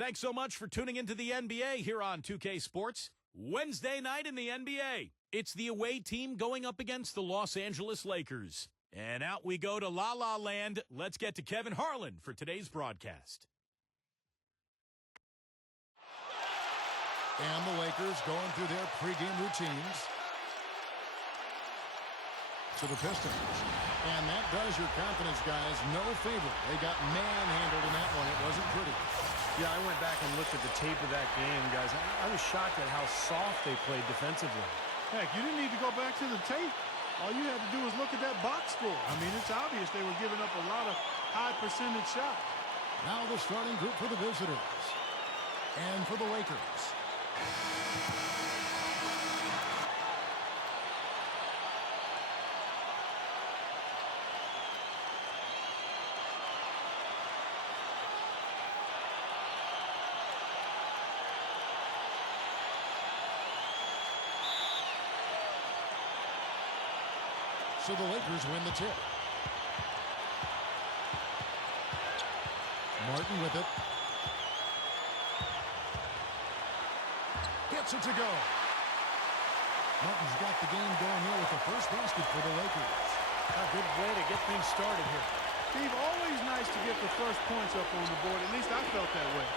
Thanks so much for tuning into the NBA here on 2K Sports. Wednesday night in the NBA. It's the away team going up against the Los Angeles Lakers. And out we go to La La Land. Let's get to Kevin Harlan for today's broadcast. And the Lakers going through their pregame routines. To the Pistons. And that does your confidence, guys, no favor. They got manhandled in that one. It wasn't pretty. Yeah, I went back and looked at the tape of that game, guys. I was shocked at how soft they played defensively. Heck, you didn't need to go back to the tape. All you had to do was look at that box score. I mean, it's obvious they were giving up a lot of high percentage shots. Now the starting group for the visitors. And for the Lakers. So the Lakers win the tip. Martin with it. Gets it to go. Martin's got the game going here with the first basket for the Lakers. A good way to get things started here. Steve, always nice to get the first points up on the board. At least I felt that way.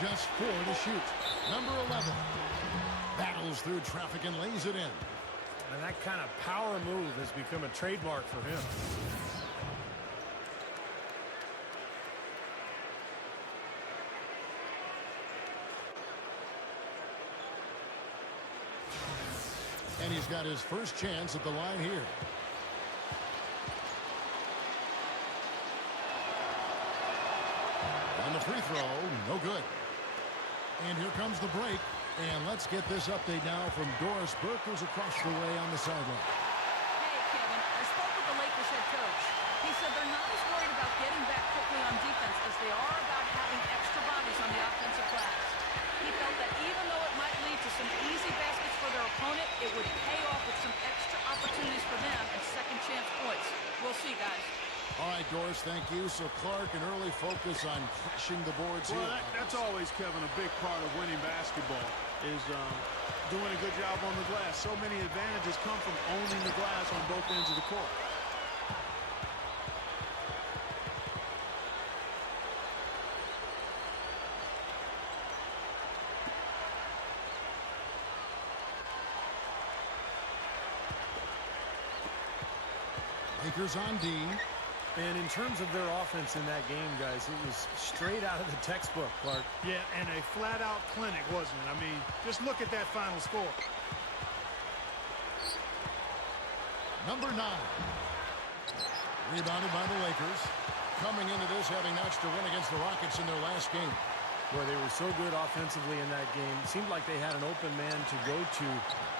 Just 4 to shoot. Number 11. Battles through traffic and lays it in. And that kind of power move has become a trademark for him. And he's got his first chance at the line here. On the free throw, no good. And here comes the break. And let's get this update now from Doris Burke, who's across the way on the sideline. Hey, Kevin. I spoke with the Lakers head coach. He said they're not as worried about getting back quickly on defense as they are about having extra bodies on the offensive glass. He felt that even though it might lead to some easy baskets for their opponent, it would pay off with some extra opportunities for them and second chance points. We'll see, guys. All right, Doris, thank you. So Clark, an early focus on crashing the boards Well, here. that's always, Kevin, a big part of winning basketball is doing a good job on the glass. So many advantages come from owning the glass on both ends of the court. Lakers on D. And in terms of their offense in that game, guys, it was straight out of the textbook, Clark. Yeah, and a flat-out clinic, wasn't it? I mean, just look at that final score. Number 9. Rebounded by the Lakers. Coming into this, having notched a win against the Rockets in their last game. Boy, they were so good offensively in that game. It seemed like they had an open man to go to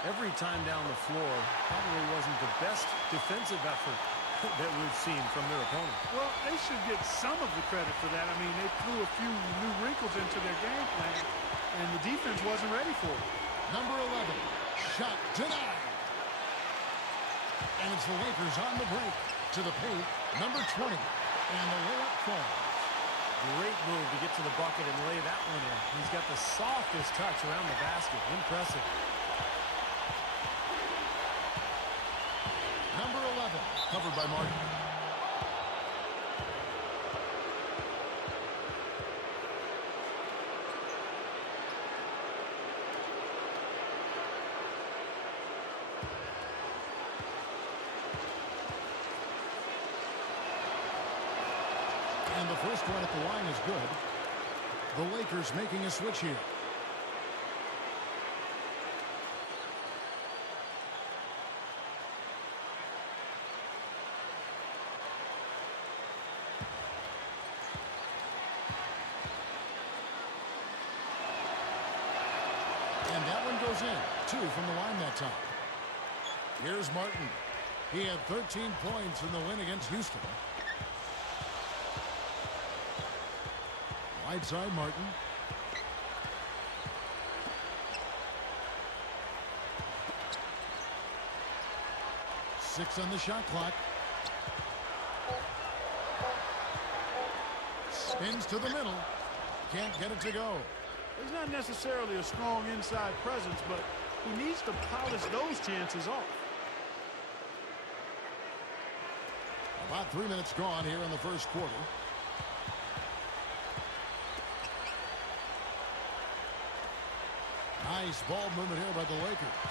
every time down the floor. Probably wasn't the best defensive effort that we've seen from their opponent. Well, they should get some of the credit for that. I mean, they threw a few new wrinkles into their game plan, and the defense wasn't ready for it. Number 11. Shot denied. And it's the Lakers on the break to the paint. Number 20. And the layup falls. Great move to get to the bucket and lay that one in. He's got the softest touch around the basket. Impressive. Number 11. Covered by Martin. And the first one at the line is good. The Lakers making a switch here. And that one goes in. 2 from the line that time. Here's Martin. He had 13 points in the win against Houston. Right side, Martin. 6 on the shot clock. Spins to the middle. Can't get it to go. He's not necessarily a strong inside presence, but he needs to polish those chances off. About 3 minutes gone here in the first quarter. Nice ball movement here by the Lakers.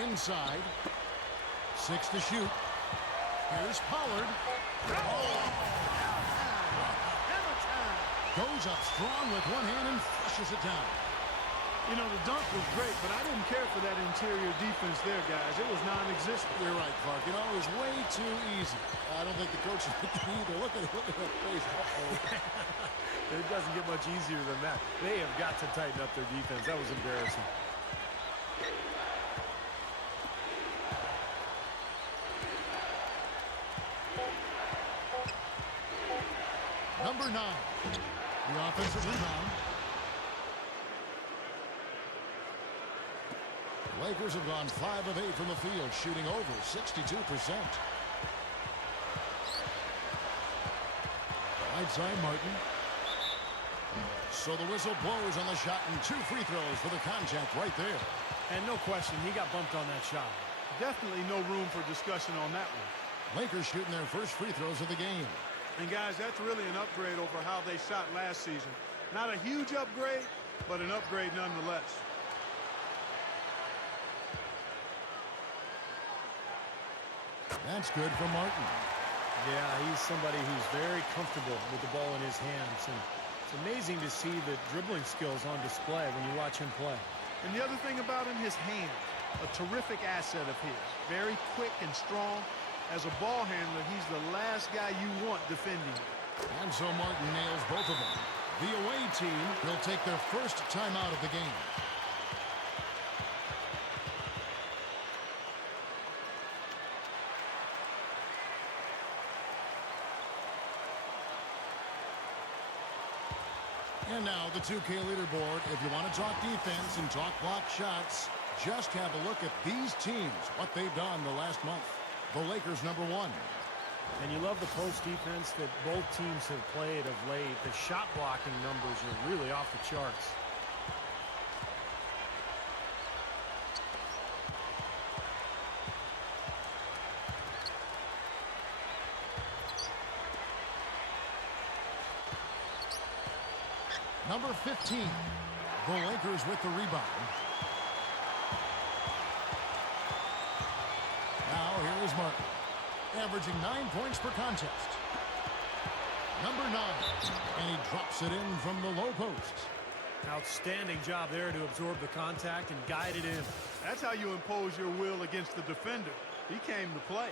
Inside. 6 to shoot. Here's Pollard. Goes up strong with one hand and flushes it down. You know, the dunk was great, but I didn't care for that interior defense there, guys. It was non-existent. You're right, Clark. You know, it was way too easy. I don't think the coach is either. Look at that face. It doesn't get much easier than that. They have got to tighten up their defense. That was embarrassing. Number 9. The offensive rebound. The Lakers have gone 5 of 8 from the field, shooting over 62%. Right side, Martin. So the whistle blows on the shot, and 2 free throws for the contact right there. And no question, he got bumped on that shot. Definitely no room for discussion on that one. Lakers shooting their first free throws of the game. And guys, that's really an upgrade over how they shot last season. Not a huge upgrade, but an upgrade nonetheless. That's good for Martin. Yeah, he's somebody who's very comfortable with the ball in his hands. And it's amazing to see the dribbling skills on display when you watch him play. And the other thing about him, his hand. A terrific asset of his. Very quick and strong. As a ball handler, he's the last guy you want defending. And so Martin nails both of them. The away team will take their first timeout of the game. And now the 2K leaderboard. If you want to talk defense and talk block shots, just have a look at these teams, what they've done the last month. The Lakers, number 1. And you love the post defense that both teams have played of late. The shot blocking numbers are really off the charts. Number 15. The Lakers with the rebound. Now here is Martin, averaging 9 points per contest. Number 9, and he drops it in from the low post. Outstanding job there to absorb the contact and guide it in. That's how you impose your will against the defender. He came to play.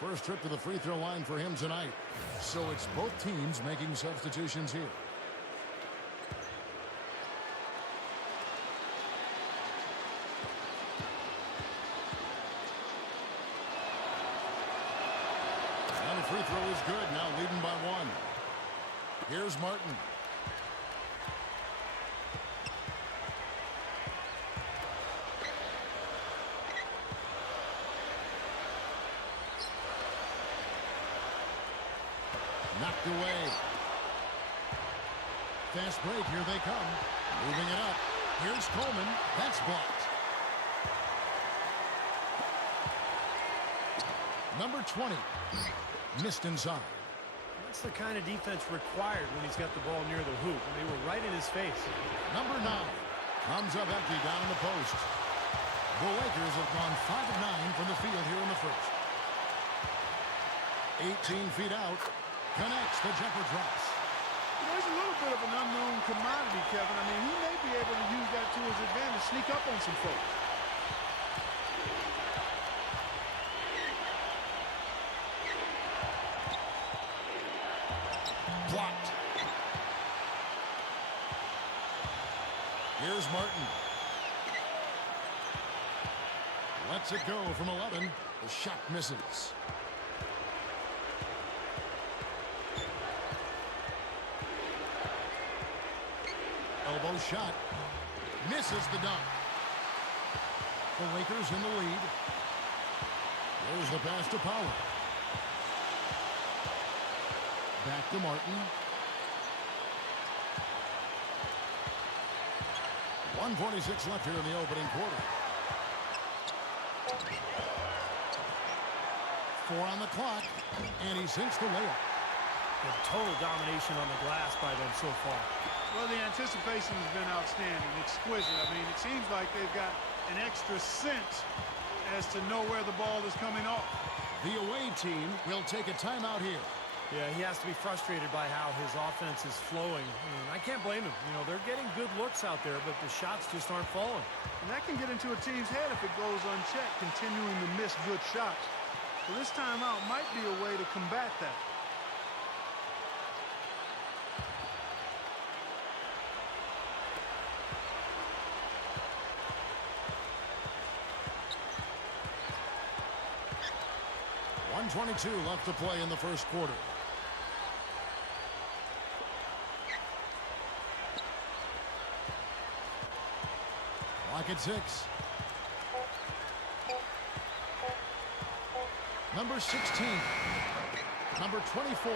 First trip to the free throw line for him tonight. So it's both teams making substitutions here. Free throw is good, now leading by 1. Here's Martin. Knocked away. Fast break, here they come. Moving it up. Here's Coleman. That's blocked. Number 20. Missed inside. That's the kind of defense required when he's got the ball near the hoop. They were right in his face. Number 9 comes up empty down in the post. The Lakers have gone 5 of 9 from the field here in the first. 18 feet out. Connects. The jumper drops. You know, he's a little bit of an unknown commodity, Kevin. I mean, he may be able to use that to his advantage, sneak up on some folks. Blocked. Here's Martin. Lets it go from 11. The shot misses. Elbow shot. Misses the dunk. The Lakers in the lead. There's the pass to Powell. Back to Martin. 1:46 left here in the opening quarter. 4 on the clock, and he sinks the layup. The total domination on the glass by them so far. Well, the anticipation has been outstanding, exquisite. I mean, it seems like they've got an extra sense as to know where the ball is coming off. The away team will take a timeout here. Yeah, he has to be frustrated by how his offense is flowing. And I can't blame him. You know, they're getting good looks out there, but the shots just aren't falling. And that can get into a team's head if it goes unchecked, continuing to miss good shots. So this timeout might be a way to combat that. .22 left to play in the first quarter. Clock at 6. Number 16. Number 24.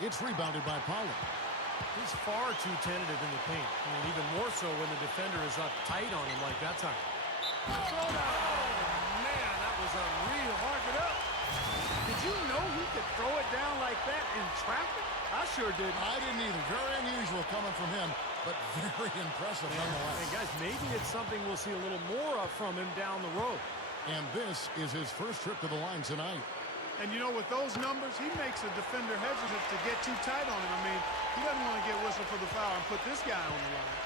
It's rebounded by Powell. He's far too tentative in the paint, and even more so when the defender is up tight on him like that time. Oh, man, that was a real hard it up. Did you know he could throw it down like that in traffic? I sure didn't. I didn't either. Very unusual coming from him, but very impressive nonetheless. And guys, maybe it's something we'll see a little more of from him down the road. And this is his first trip to the line tonight. And you know, with those numbers, he makes a defender hesitant to get too tight on him. I mean, he doesn't want to get whistled for the foul and put this guy on the line.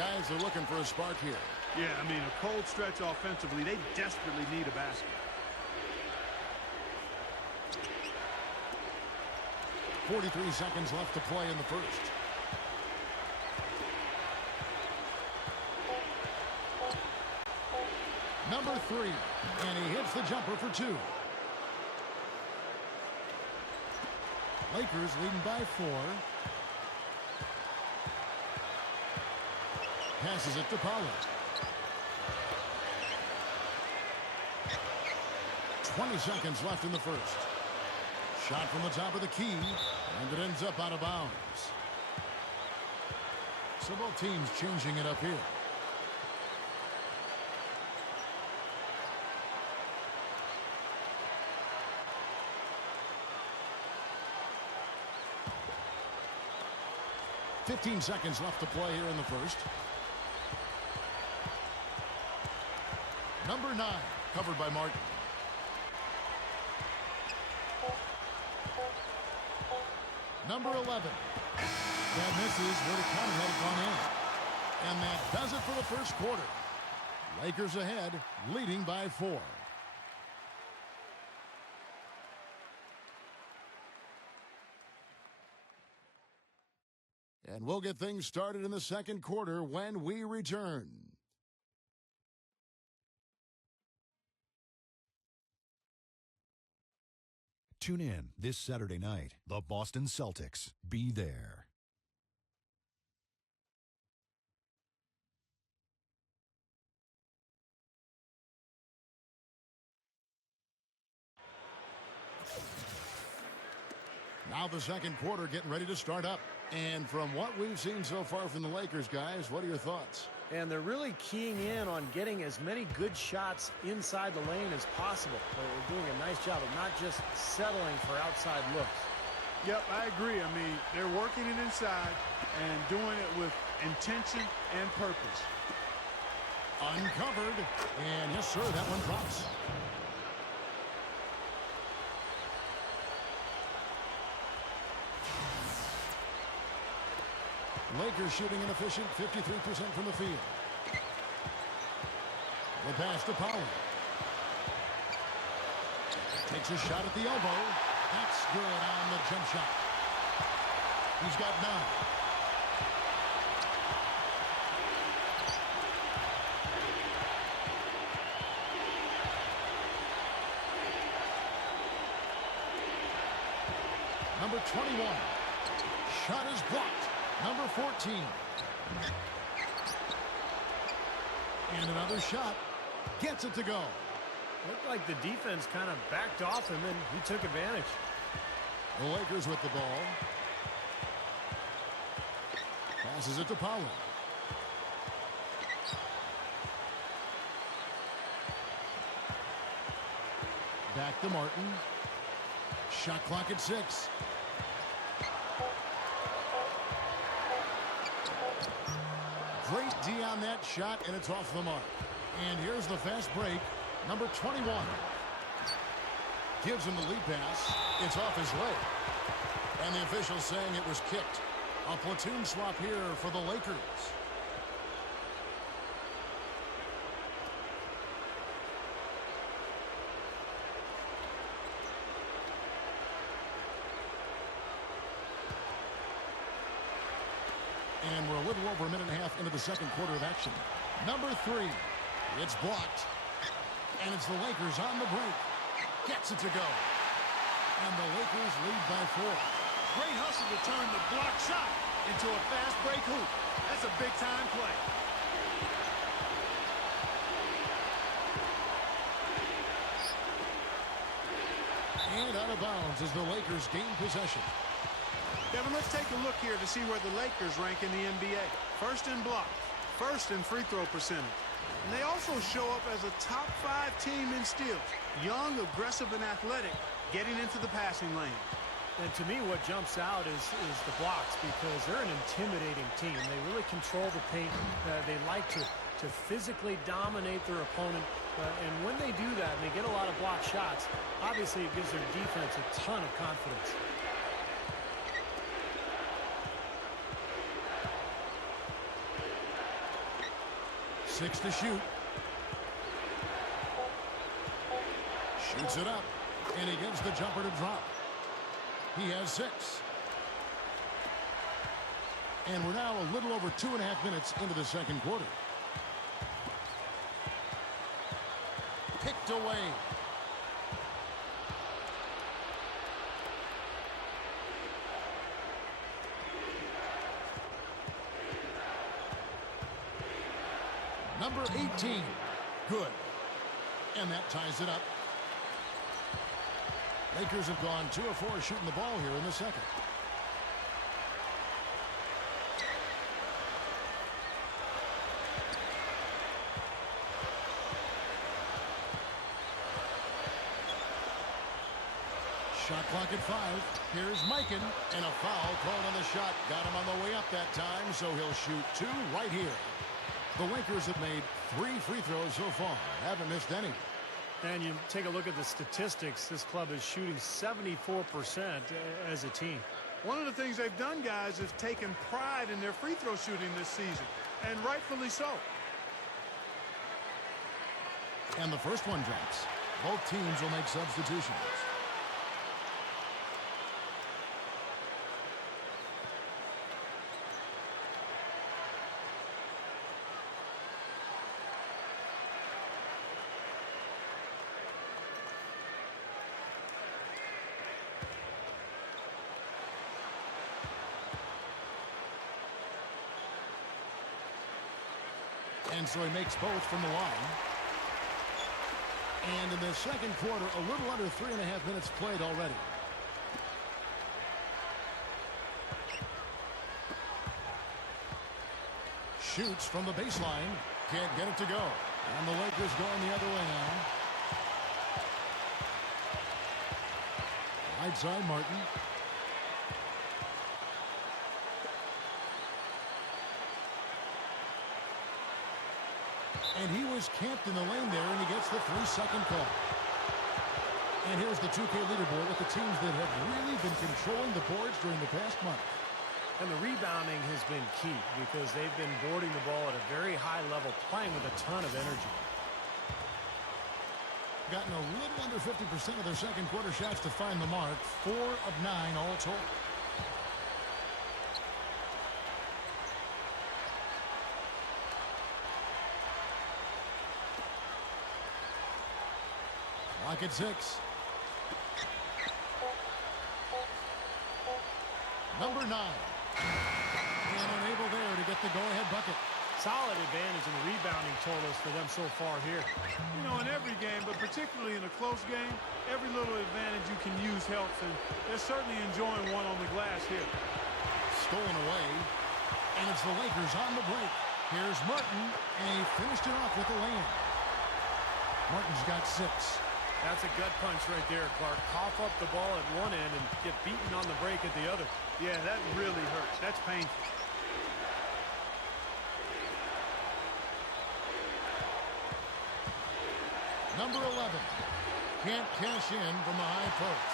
Guys are looking for a spark here. Yeah, I mean, a cold stretch offensively. They desperately need a basket. 43 seconds left to play in the first. Number 3, and he hits the jumper for 2. Lakers leading by 4. Passes it to Powell. 20 seconds left in the first. Shot from the top of the key, and it ends up out of bounds. So both teams changing it up here. .15 seconds left to play here in the first. Number 9, covered by Martin. Number 11. That misses where the counter had gone in. And that does it for the first quarter. Lakers ahead, leading by 4. And we'll get things started in the second quarter when we return. Tune in this Saturday night. The Boston Celtics. Be there. Now the second quarter getting ready to start up. And from what we've seen so far from the Lakers, guys, what are your thoughts? And they're really keying in on getting as many good shots inside the lane as possible. They're doing a nice job of not just settling for outside looks. Yep, I agree. I mean, they're working it inside and doing it with intention and purpose. Uncovered. And yes, sir, that one drops. Lakers shooting an efficient 53% from the field. The pass to Powell. Takes a shot at the elbow. That's good on the jump shot. He's got 9. Number 21. Shot is blocked. Number 14. And another shot. Gets it to go. Looked like the defense kind of backed off him, and he took advantage. The Lakers with the ball. Passes it to Powell. Back to Martin. Shot clock at 6. Great D on that shot, and it's off the mark. And here's the fast break. Number 21. Gives him the lead pass. It's off his leg. And the official saying it was kicked. A platoon swap here for the Lakers. And we're a little over a minute and a half into the second quarter of action. Number 3. It's blocked. And it's the Lakers on the break. Gets it to go. And the Lakers lead by 4. Great hustle to turn the block shot into a fast break hoop. That's a big-time play. And out of bounds as the Lakers gain possession. Kevin, let's take a look here to see where the Lakers rank in the NBA. First in blocks, first in free throw percentage. And they also show up as a top 5 team in steals. Young, aggressive, and athletic, getting into the passing lane. And to me, what jumps out is the blocks, because they're an intimidating team. They really control the paint. They like to physically dominate their opponent. And when they do that and they get a lot of block shots, obviously it gives their defense a ton of confidence. Six to shoot. Shoots it up. And he gets the jumper to drop. He has 6. And we're now a little over 2.5 minutes into the second quarter. Picked away. Number 18. Good. And that ties it up. Lakers have gone 2 of 4 shooting the ball here in the second. Shot clock at 5. Here's Mikan, and a foul called on the shot. Got him on the way up that time, so he'll shoot 2 right here. The Lakers have made 3 free throws so far. Haven't missed any. And you take a look at the statistics. This club is shooting 74% as a team. One of the things they've done, guys, is taken pride in their free throw shooting this season, and rightfully so. And the first one drops. Both teams will make substitutions. And so he makes both from the line. And in the second quarter, a little under 3.5 minutes played already. Shoots from the baseline. Can't get it to go. And the Lakers going the other way now. Right side, Martin. And he was camped in the lane there, and he gets the 3-second call. And here's the 2K leaderboard with the teams that have really been controlling the boards during the past month. And the rebounding has been key, because they've been boarding the ball at a very high level, playing with a ton of energy. Gotten a little under 50% of their second quarter shots to find the mark. 4 of 9 all told. Clock at 6. Number 9. And unable there to get the go-ahead bucket. Solid advantage in the rebounding totals for them so far here. You know, in every game, but particularly in a close game, every little advantage you can use helps, and they're certainly enjoying one on the glass here. Stolen away, and it's the Lakers on the break. Here's Martin, and he finished it off with a lay-in. Martin's got 6. That's a gut punch right there, Clark. Cough up the ball at one end and get beaten on the break at the other. Yeah, that really hurts. That's painful. Number 11. Can't cash in from the high post.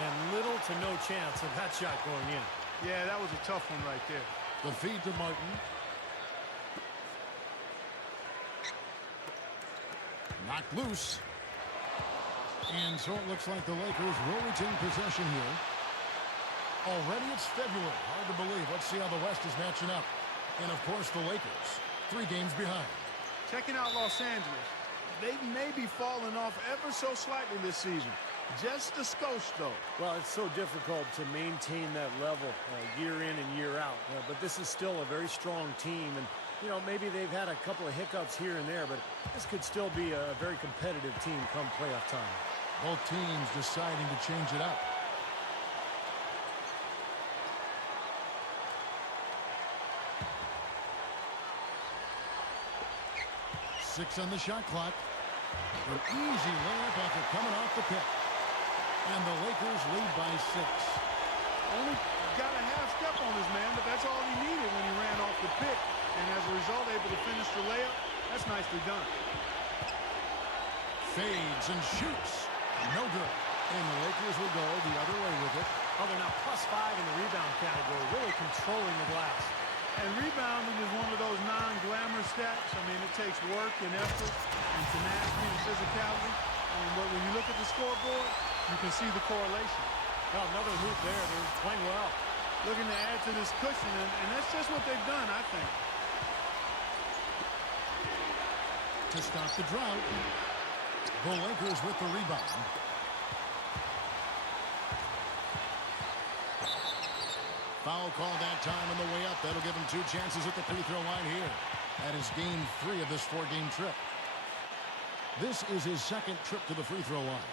And little to no chance of that shot going in. Yeah, that was a tough one right there. The feed to Martin. Knocked loose. And so it looks like the Lakers will retain possession here. Already it's February. Hard to believe. Let's see how the West is matching up. And, of course, the Lakers, 3 games behind. Checking out Los Angeles. They've maybe fallen off ever so slightly this season. Just a skosh, though. Well, it's so difficult to maintain that level year in and year out. But this is still a very strong team. And, you know, maybe they've had a couple of hiccups here and there, but this could still be a very competitive team come playoff time. Both teams deciding to change it up. Six on the shot clock. An easy layup after coming off the pick. And the Lakers lead by 6. Only got a half step on his man, but that's all he needed when he ran off the pick. And as a result, able to finish the layup. That's nicely done. Fades and shoots. No good. And the Lakers will go the other way with it. Oh, they're now +5 in the rebound category, really controlling the glass. And rebounding is one of those non-glamour stats. I mean, it takes work and effort and tenacity and physicality. But when you look at the scoreboard, you can see the correlation. Well, another hoop there. They're playing well. Looking to add to this cushion, and that's just what they've done, I think. To stop the drought, the Lakers with the rebound. Foul call that time on the way up. That'll give him 2 chances at the free throw line here. That is game 3 of this 4-game trip. This is his 2nd trip to the free throw line.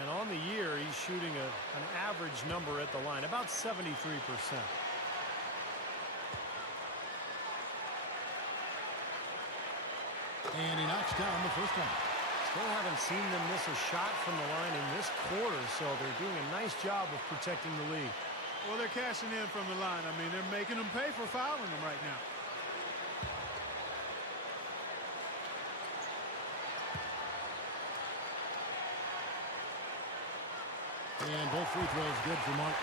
And on the year, he's shooting an average number at the line, about 73%. And he knocks down the first one. Still haven't seen them miss a shot from the line in this quarter, so they're doing a nice job of protecting the lead. Well, they're cashing in from the line. I mean, they're making them pay for fouling them right now. And both free throws good for Martin.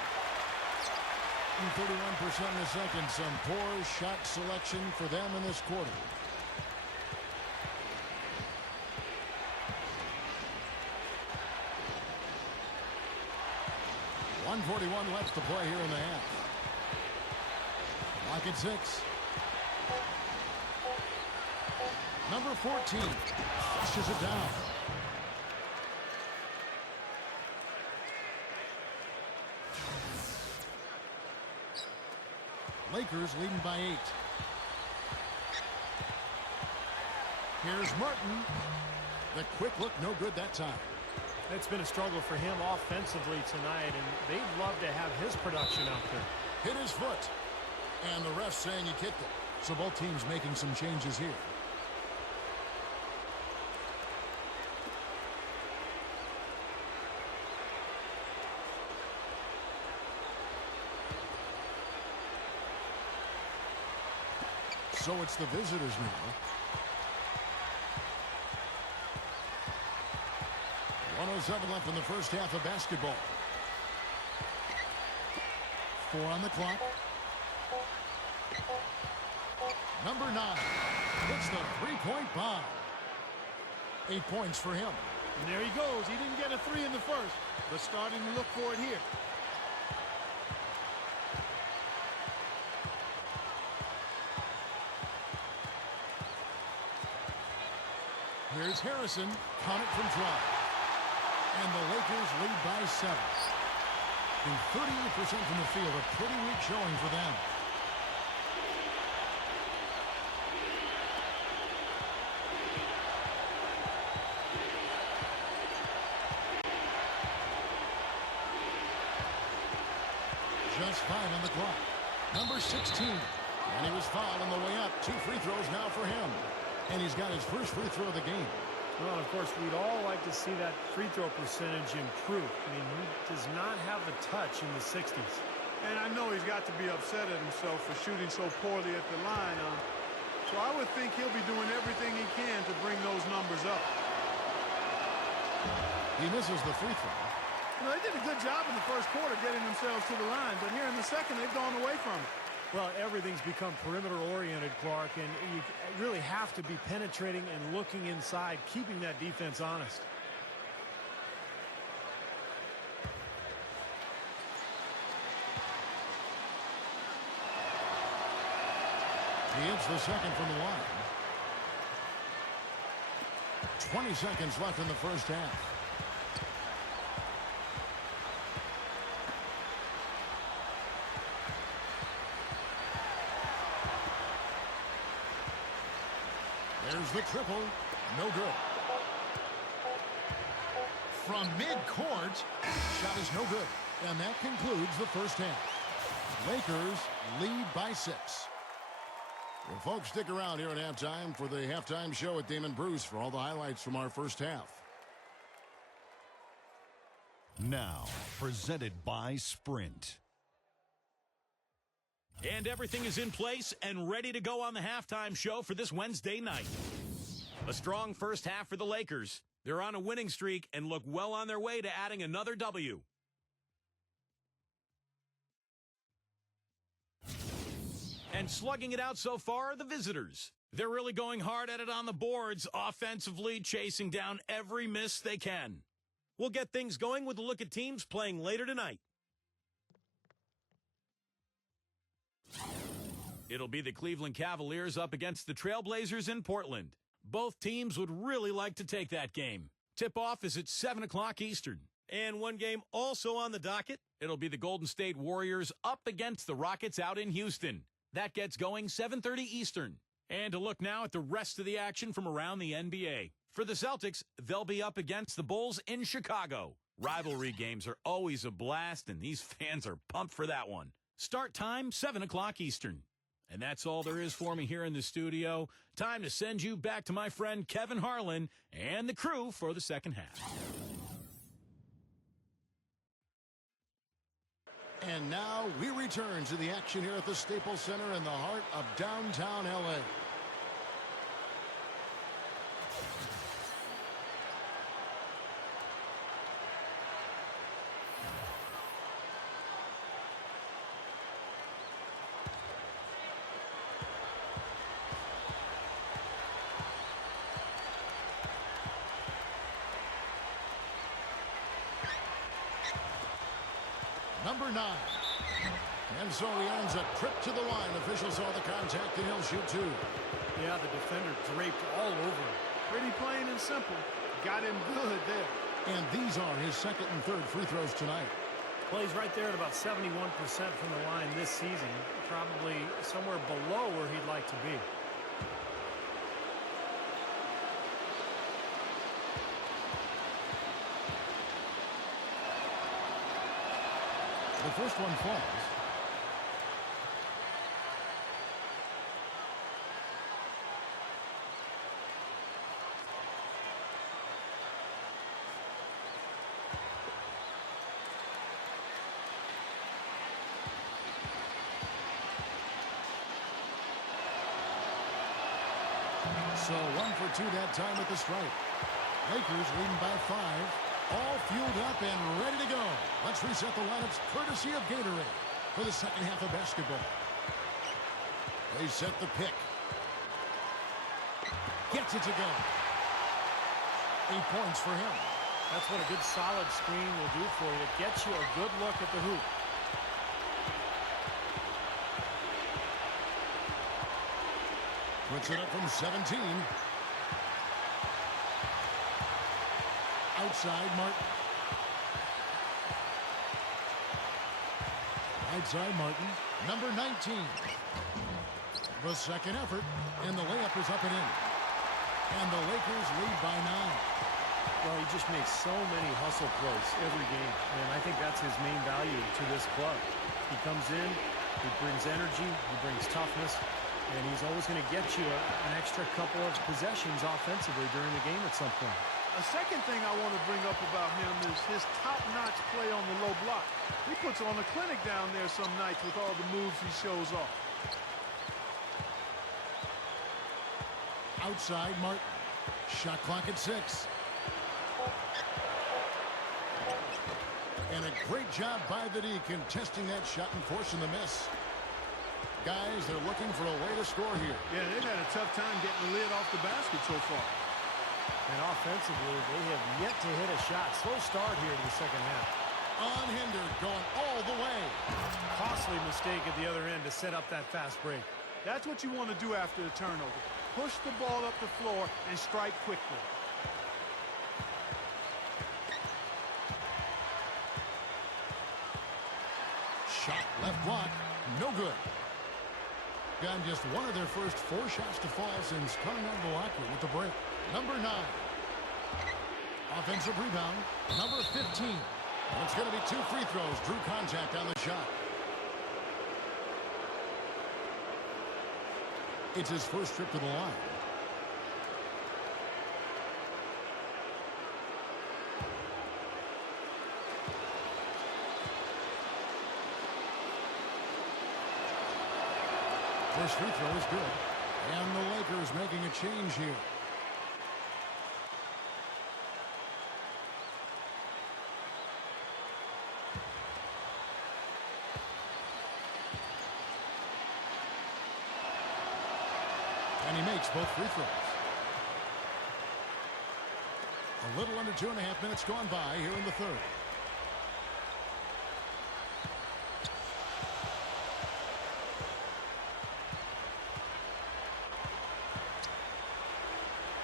31% in the second. Some poor shot selection for them in this quarter. .141 left to play here in the half. Lock at 6. Number 14 flushes it down. Lakers leading by 8. Here's Martin. The quick look, no good that time. It's been a struggle for him offensively tonight, and they'd love to have his production out there. Hit his foot. And the ref saying he kicked it. So both teams making some changes here. So it's the visitors now. 107 left in the first half of basketball. 4 on the clock. Number 9 hits the three-point bomb. 8 points for him. And there he goes. He didn't get a 3 in the first, but starting to look for it here. Here's Harrison. Count it from 12. And the Lakers lead by 7. The 38% from the field, a pretty weak showing for them. 6:05 on the clock. Number 16. And he was fouled on the way up. 2 free throws now for him. And he's got his first free throw of the game. Well, of course, we'd all like to see that free throw percentage improve. I mean, he does not have the touch in the 60s. And I know he's got to be upset at himself for shooting so poorly at the line. So I would think he'll be doing everything he can to bring those numbers up. He misses the free throw. You know, they did a good job in the first quarter getting themselves to the line, but here in the second, they've gone away from it. Well, everything's become perimeter-oriented, Clark, and you really have to be penetrating and looking inside, keeping that defense honest. He hits the second from the line. 20 seconds left in the first half. There's the triple. No good. From midcourt, shot is no good. And that concludes the first half. Lakers lead by 6. Well, folks, stick around here at halftime for the halftime show at Damon Bruce for all the highlights from our first half. Now, presented by Sprint. And everything is in place and ready to go on the halftime show for this Wednesday night. A strong first half for the Lakers. They're on a winning streak and look well on their way to adding another W. And slugging it out so far are the visitors. They're really going hard at it on the boards, offensively chasing down every miss they can. We'll get things going with a look at teams playing later tonight. It'll be the Cleveland Cavaliers up against the Trailblazers in Portland. Both teams would really like to take that game. Tip-off is at 7 o'clock Eastern. And one game also on the docket, it'll be the Golden State Warriors up against the Rockets out in Houston. That gets going 7:30 Eastern. And to look now at the rest of the action from around the NBA. For the Celtics, they'll be up against the Bulls in Chicago. Rivalry games are always a blast, and these fans are pumped for that one. Start time, 7 o'clock Eastern. And that's all there is for me here in the studio. Time to send you back to my friend Kevin Harlan and the crew for the second half. And now we return to the action here at the Staples Center in the heart of downtown L.A. Number 9. And so he earns a trip to the line. Officials saw the contact, and he'll shoot 2. Yeah, the defender draped all over him. Pretty plain and simple. Got him good there. And these are his second and third free throws tonight. Well, he's right there at about 71% from the line this season. Probably somewhere below where he'd like to be. The first one falls. So 1 for 2 that time at the stripe. Lakers leading by 5. All fueled up and ready to go. Let's reset the lineups courtesy of Gatorade for the second half of basketball. They set the pick. Gets it to go. 8 points for him. That's what a good solid screen will do for you. It gets you a good look at the hoop. Puts it up from 17. Outside Martin. Outside Martin. Number 19. The second effort, and the layup is up and in. And the Lakers lead by 9. Well, he just makes so many hustle plays every game, and I think that's his main value to this club. He comes in, he brings energy, he brings toughness, and he's always going to get you an extra couple of possessions offensively during the game at some point. A second thing I want to bring up about him is his top-notch play on the low block. He puts on a clinic down there some nights with all the moves he shows off. Outside, Martin. Shot clock at 6. And a great job by the D contesting that shot and forcing the miss. Guys, they're looking for a way to score here. Yeah, they've had a tough time getting the lid off the basket so far. And offensively, they have yet to hit a shot. Slow start here to the second half. Unhindered, going all the way. Costly mistake at the other end to set up that fast break. That's what you want to do after the turnover. Push the ball up the floor and strike quickly. Shot left block, no good. Gotten just one of their first 4 shots to fall since coming out of the locker room with the break. Number 9. Offensive rebound, number 15. And it's going to be 2 free throws. Drew contact on the shot. It's his first trip to the line. First free throw is good. And the Lakers making a change here. And he makes both free throws. A little under 2.5 minutes gone by here in the third.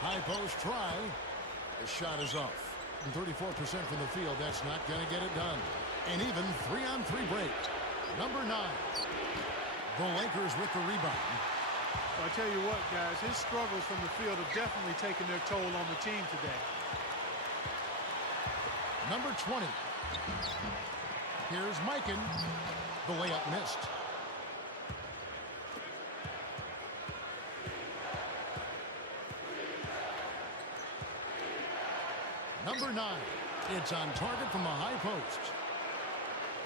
High post try. The shot is off. And 34% from the field. That's not going to get it done. An even 3-on-3 break. Number 9. The Lakers with the rebound. Well, I tell you what, guys, his struggles from the field have definitely taken their toll on the team today. Number 20. Here's Mikan. The layup missed. Number 9. It's on target from the high post.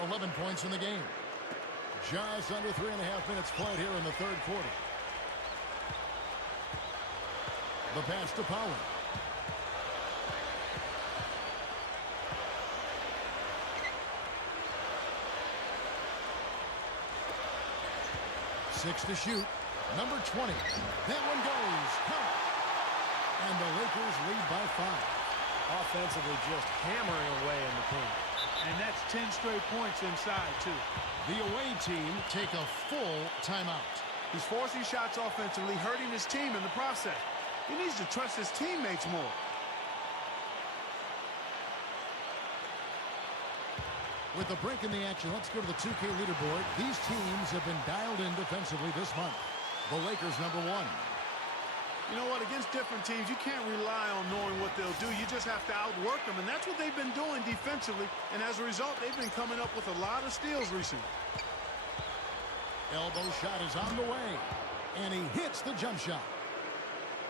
11 points in the game. Just under 3.5 minutes played here in the third quarter. The pass to Powell. Six to shoot. Number 20. That one goes. Count. And the Lakers lead by 5. Offensively just hammering away in the paint. And that's 10 straight points inside, too. The away team take a full timeout. He's forcing shots offensively, hurting his team in the process. He needs to trust his teammates more. With a break in the action, let's go to the 2K leaderboard. These teams have been dialed in defensively this month. The Lakers, number 1. You know what? Against different teams, you can't rely on knowing what they'll do. You just have to outwork them, and that's what they've been doing defensively. And as a result, they've been coming up with a lot of steals recently. Elbow shot is on the way, and he hits the jump shot.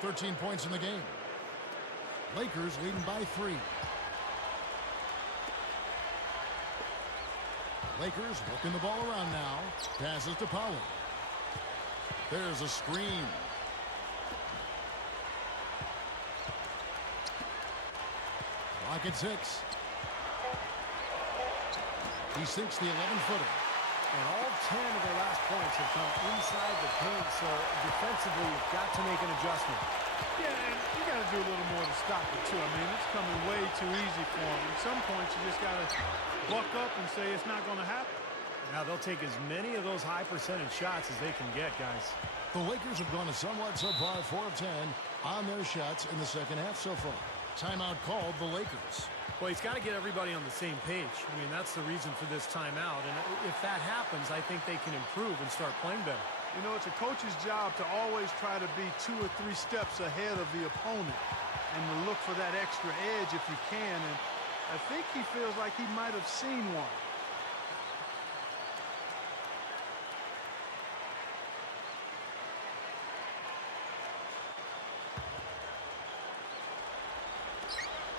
13 points in the game. Lakers leading by 3. Lakers working the ball around now. Passes to Powell. There's a screen. Clock at 6. He sinks the 11-footer. And all 10 of their last points have come inside the paint, so defensively you've got to make an adjustment. Yeah, and you got to do a little more to stop it, too. I mean, it's coming way too easy for him. At some points, you just got to buck up and say it's not going to happen. Now they'll take as many of those high percentage shots as they can get, guys. The Lakers have gone a somewhat subpar 4 of 10 on their shots in the second half so far. Timeout called the Lakers. Well, he's got to get everybody on the same page. I mean, that's the reason for this timeout. And if that happens, I think they can improve and start playing better. You know, it's a coach's job to always try to be 2 or 3 steps ahead of the opponent and to look for that extra edge if you can. And I think he feels like he might have seen one.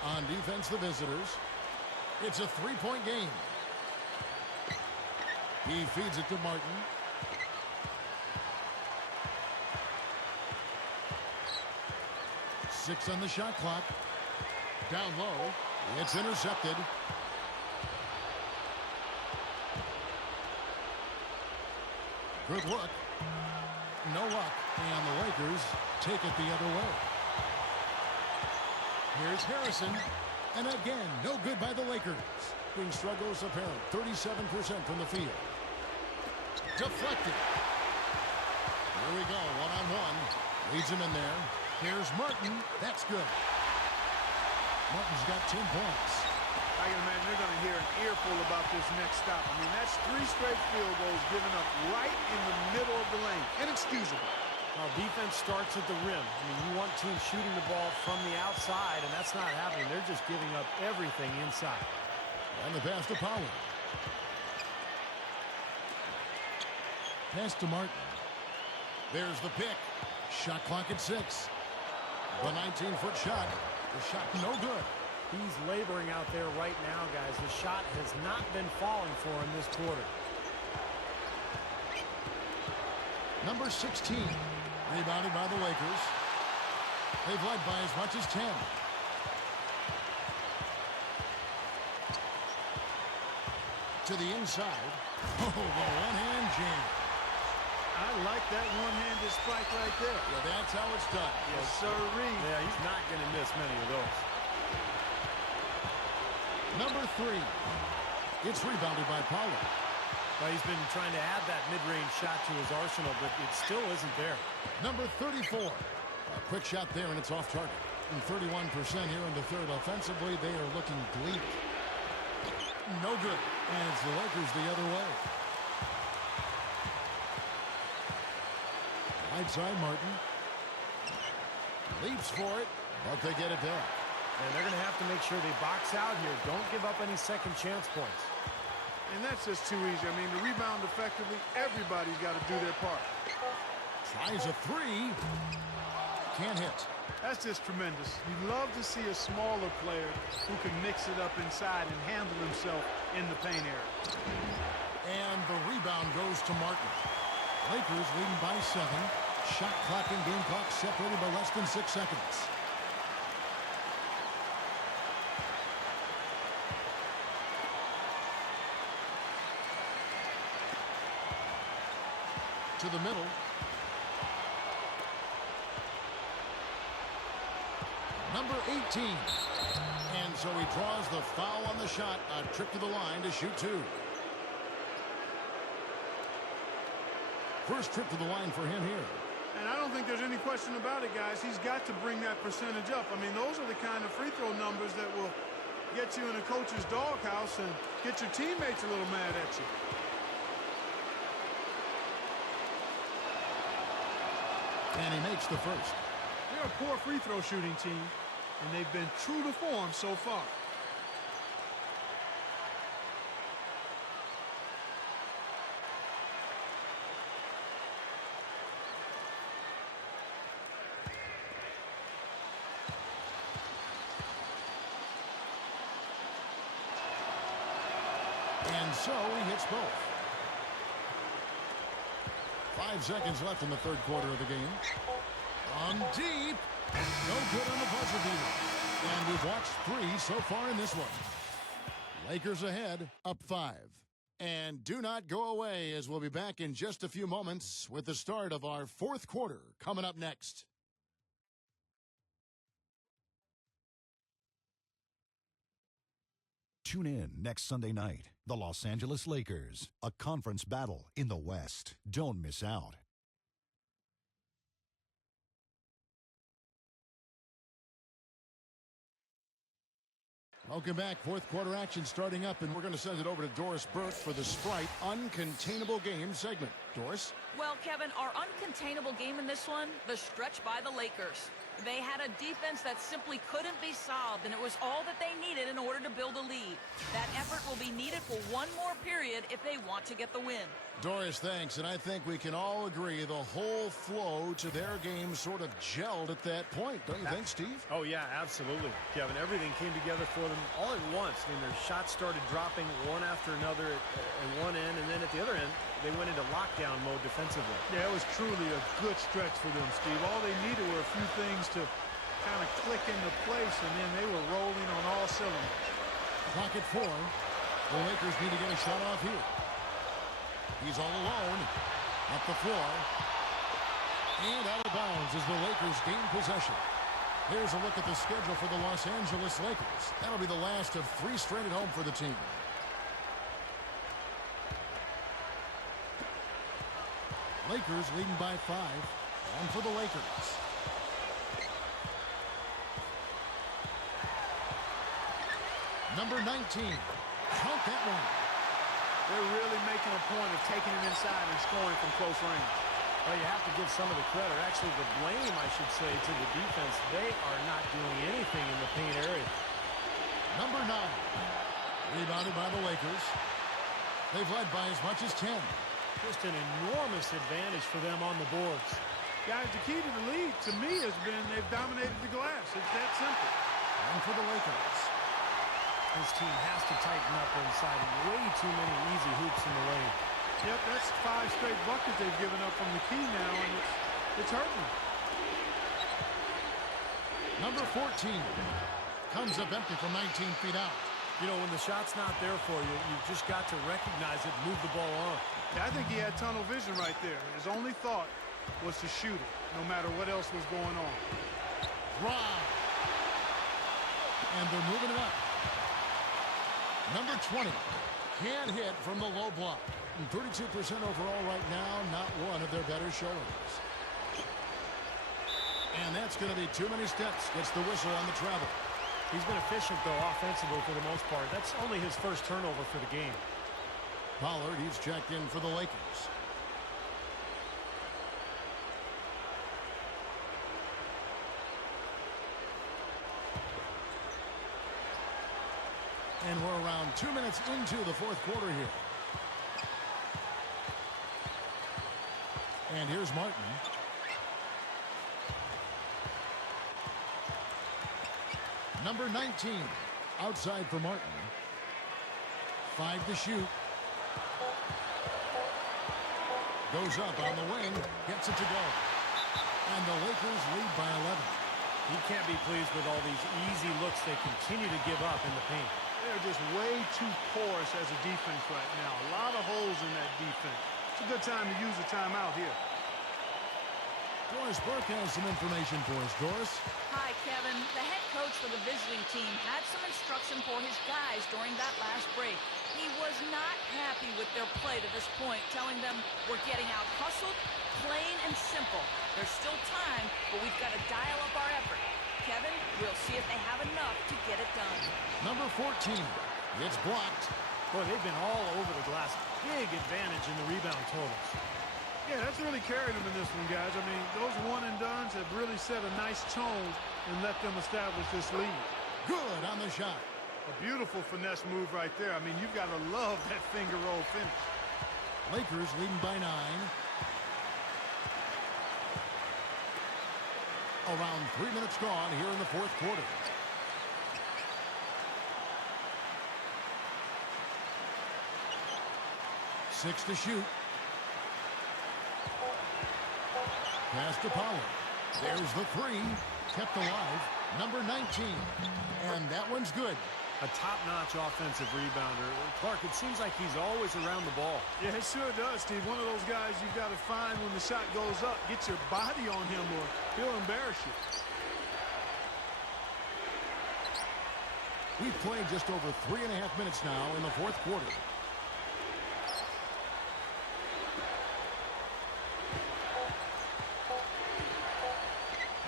On defense, the visitors. It's a three-point game. He feeds it to Martin. Six on the shot clock. Down low. It's intercepted. Good look. No luck. And the Lakers take it the other way. Here's Harrison. And again, no good by the Lakers. Spring struggles apparent. 37% from the field. Deflected. Here we go. One-on-one. Leads him in there. Here's Martin. That's good. Martin's got 10 points. I can imagine they're going to hear an earful about this next stop. I mean, that's 3 straight field goals given up right in the middle of the lane. Inexcusable. Well, defense starts at the rim. I mean, you want teams shooting the ball from the outside, and that's not happening. They're just giving up everything inside. And the pass to Powell. Pass to Martin. There's the pick. Shot clock at 6. The 19-foot shot. The shot no good. He's laboring out there right now, guys. The shot has not been falling for him this quarter. Number 16. Rebounded by the Lakers. They've led by as much as 10. To the inside. Oh, the one-hand jam. I like that one-handed strike right there. Yeah, that's how it's done. Yes, sirree. Yeah, he's not going to miss many of those. Number 3. It's rebounded by Powell. Well, he's been trying to add that mid-range shot to his arsenal, but it still isn't there. Number 34. A quick shot there, and it's off target. And 31% here in the third. Offensively, they are looking bleak. No good. And it's the Lakers the other way. Right side, Martin. Leaps for it, but they get it back. And they're going to have to make sure they box out here. Don't give up any second chance points. And that's just too easy. I mean, to rebound effectively, everybody's got to do their part. Tries a 3. Can't hit. That's just tremendous. You love to see a smaller player who can mix it up inside and handle himself in the paint area. And the rebound goes to Martin. Lakers leading by 7. Shot clock and game clock separated by less than 6 seconds. To the middle. Number 18. And so he draws the foul on the shot. A trip to the line to shoot 2. First trip to the line for him here. And I don't think there's any question about it, guys. He's got to bring that percentage up. I mean, those are the kind of free throw numbers that will get you in a coach's doghouse and get your teammates a little mad at you. And he makes the first. They're a poor free throw shooting team, and they've been true to form so far. And so he hits both. 5 seconds left in the third quarter of the game. On deep. No good on the buzzer beater. And we've watched 3 so far in this one. Lakers ahead, up 5. And do not go away, as we'll be back in just a few moments with the start of our fourth quarter coming up next. Tune in next Sunday night. The Los Angeles Lakers, a conference battle in the West. Don't miss out. Welcome back. Fourth quarter action starting up, and we're going to send it over to Doris Burke for the Sprite Uncontainable Game segment. Doris? Well, Kevin, our uncontainable game in this one, the stretch by the Lakers. They had a defense that simply couldn't be solved, and it was all that they needed in order to build a lead. That effort will be needed for one more period if they want to get the win. Doris, thanks, and I think we can all agree the whole flow to their game sort of gelled at that point, don't you think, Steve? Oh, yeah, absolutely, Kevin. Everything came together for them all at once. I mean, their shots started dropping one after another at one end, and then at the other end, they went into lockdown mode defensively. Yeah, it was truly a good stretch for them, Steve. All they needed were a few things to kind of click into place, and then they were rolling on all cylinders. Clock at 4. The Lakers need to get a shot off here. He's all alone up the floor. And out of bounds as the Lakers gain possession. Here's a look at the schedule for the Los Angeles Lakers. That'll be the last of 3 straight at home for the team. Lakers leading by 5. On for the Lakers. Number 19. Count that one. They're really making a point of taking it inside and scoring from close range. Well, you have to give some of the credit, actually the blame, I should say, to the defense. They are not doing anything in the paint area. Number 9. Rebounded by the Lakers. They've led by as much as 10. Just an enormous advantage for them on the boards. Guys, the key to the lead, to me, has been they've dominated the glass. It's that simple. And for the Lakers. This team has to tighten up inside. Way too many easy hoops in the lane. Yep, that's 5 straight buckets they've given up from the key now, and it's hurting them. Number 14 comes up empty from 19 feet out. You know, when the shot's not there for you, you've just got to recognize it and move the ball on. Yeah, I think he had tunnel vision right there. His only thought was to shoot it, no matter what else was going on. Drive. And they're moving it up. Number 20 can't hit from the low block. 32% overall right now, not one of their better showings. And that's going to be too many steps. Gets the whistle on the travel. He's been efficient, though, offensively for the most part. That's only his first turnover for the game. Pollard, he's checked in for the Lakers. And we're around 2 minutes into the fourth quarter here. And here's Martin. Number 19, outside for Martin. 5 to shoot. Goes up on the wing, gets it to go. And the Lakers lead by 11. He can't be pleased with all these easy looks they continue to give up in the paint. They're just way too porous as a defense right now. A lot of holes in that defense. It's a good time to use a timeout here. Doris Burke has some information for us. Doris? Hi, Kevin. The head coach for the visiting team had some instruction for his guys during that last break. He was not happy with their play to this point, telling them we're getting out hustled, plain and simple. There's still time, but we've got to dial up our effort. Kevin, we'll see if they have enough to get it done. Number 14. It's blocked. Boy, they've been all over the glass. Big advantage in the rebound totals. Yeah, that's really carried them in this one, guys. I mean, those one-and-dones have really set a nice tone and let them establish this lead. Good on the shot. A beautiful finesse move right there. I mean, you've got to love that finger roll finish. Lakers leading by 9. Around 3 minutes gone here in the fourth quarter. Six to shoot. Pass to Pollard. There's the 3. Kept alive. Number 19. And that one's good. A top-notch offensive rebounder. Clark, it seems like he's always around the ball. Yeah, it sure does, Steve. One of those guys you've got to find when the shot goes up. Get your body on him or he'll embarrass you. We've played just over 3.5 minutes now in the fourth quarter.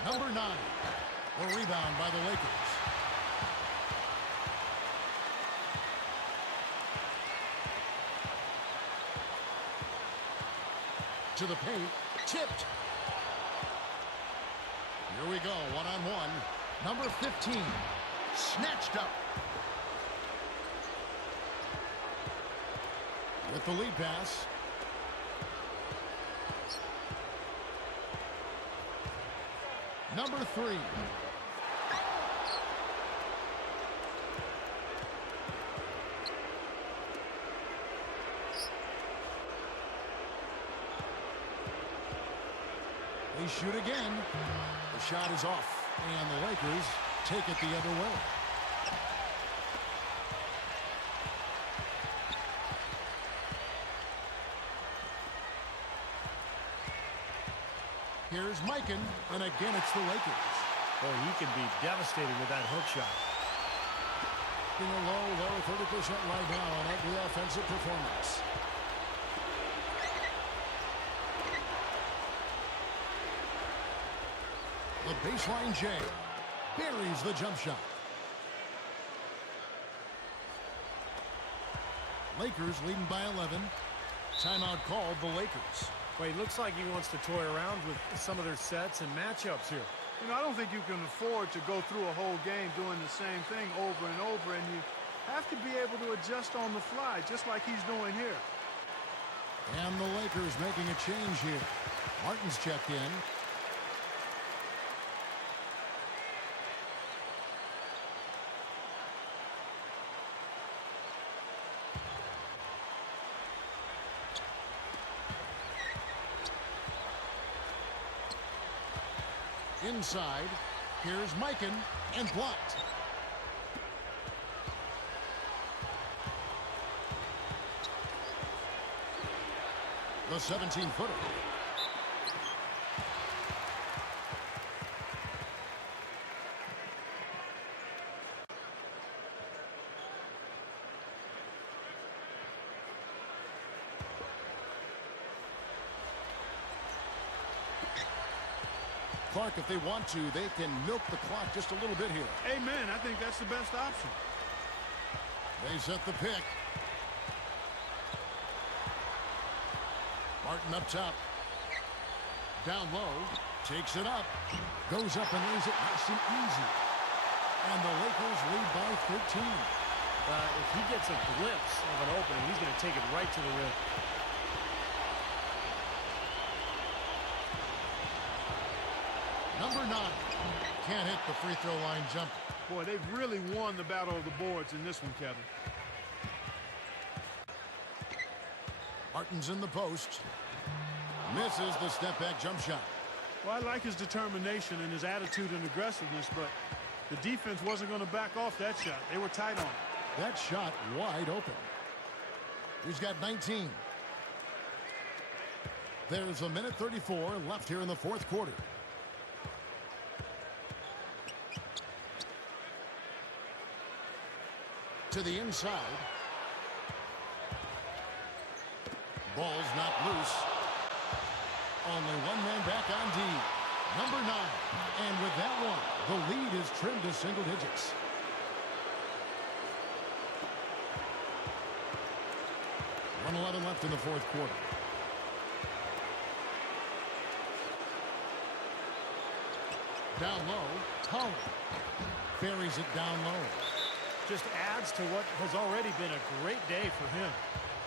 Number 9. A rebound by the Lakers. To the paint. Tipped. Here we go, one-on-one. Number 15, snatched up. With the lead pass. Number 3. They shoot again. The shot is off, and the Lakers take it the other way. Here's Mikan, and again it's the Lakers. Boy, he can be devastating with that hook shot. In a low 30% right now on every offensive performance. The baseline J buries the jump shot. Lakers leading by 11. Timeout called the Lakers. Well, he looks like he wants to toy around with some of their sets and matchups here. You know, I don't think you can afford to go through a whole game doing the same thing over and over, and you have to be able to adjust on the fly, just like he's doing here. And the Lakers making a change here. Martin's checked in. Inside, here's Mikan, and blocked. The 17-footer. Clark, if they want to, they can milk the clock just a little bit here. Amen. I think that's the best option. They set the pick. Martin up top. Down low. Takes it up. Goes up and lays it nice and easy. And the Lakers lead by 13. If he gets a glimpse of an opening, he's going to take it right to the rim. Number 9. Can't hit the free throw line jumper. Boy, they've really won the battle of the boards in this one, Kevin. Martin's in the post. Misses the step-back jump shot. Well, I like his determination and his attitude and aggressiveness, but the defense wasn't going to back off that shot. They were tight on it. That shot wide open. He's got 19. There's a minute 34 left here in the fourth quarter. To the inside. Ball's not loose. Only one man back on D. Number 9. And with that one, the lead is trimmed to single digits. .111 left in the fourth quarter. Down low, Holland buries it down low. Just adds to what has already been a great day for him.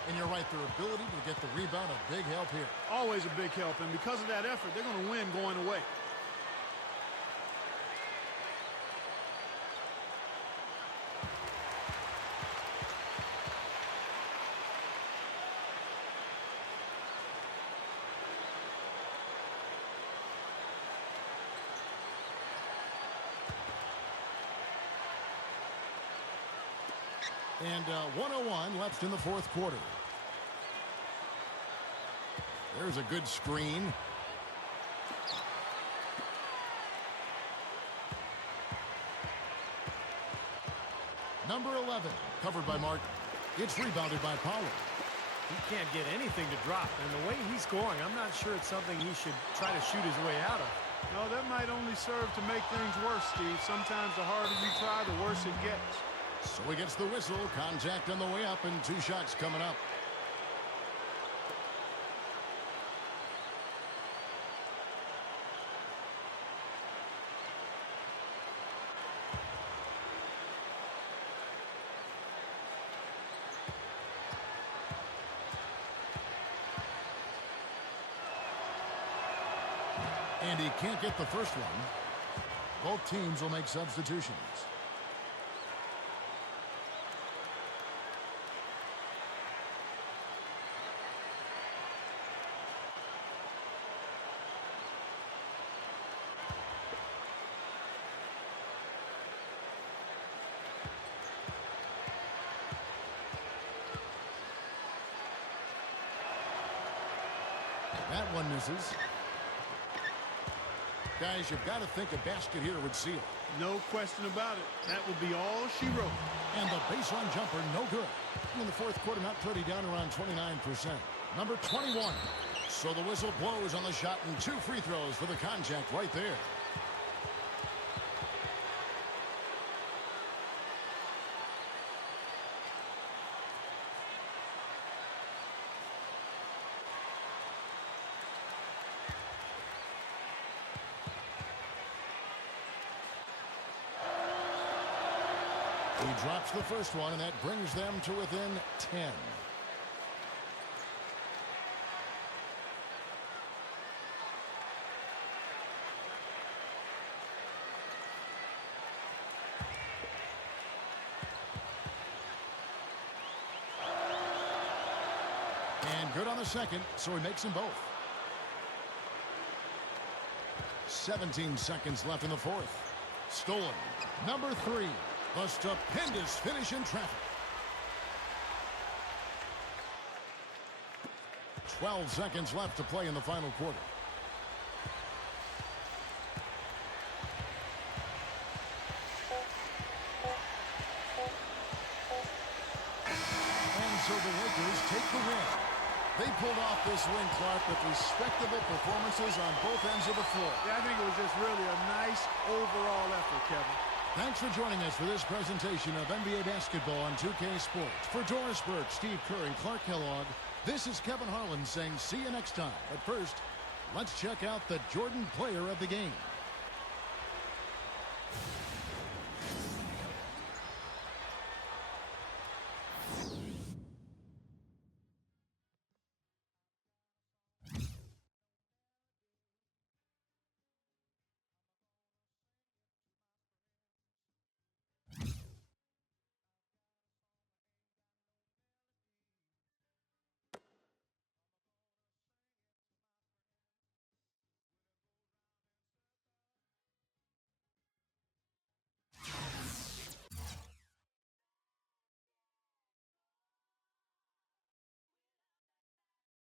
And you're right, their ability to get the rebound, a big help here. Always a big help, and because of that effort, they're going to win going away. And 101 left in the fourth quarter. There's a good screen. Number 11, covered by Martin. It's rebounded by Powell. He can't get anything to drop, and the way he's scoring, I'm not sure it's something he should try to shoot his way out of. No, that might only serve to make things worse, Steve. Sometimes the harder you try, the worse it gets. So he gets the whistle. Contact on the way up, and 2 shots coming up. And he can't get the first one. Both teams will make substitutions. That one misses. Guys, you've got to think a basket here would seal. No question about it. That would be all she wrote. And the baseline jumper, no good. In the fourth quarter, not pretty, down around 29%. Number 21. So the whistle blows on the shot, and 2 free throws for the contact right there. He drops the first one, and that brings them to within 10. And good on the second, so he makes them both. 17 seconds left in the fourth. Stolen. Number 3. A stupendous finish in traffic. 12 seconds left to play in the final quarter. And so the Lakers take the win. They pulled off this win, Clark, with respectable performances on both ends of the floor. Yeah, I think it was just really a nice overall effort, Kevin. Thanks for joining us for this presentation of NBA basketball on 2K Sports. For Doris Burke, Steve Kerr, and Clark Kellogg, this is Kevin Harlan saying see you next time. But first, let's check out the Jordan player of the game.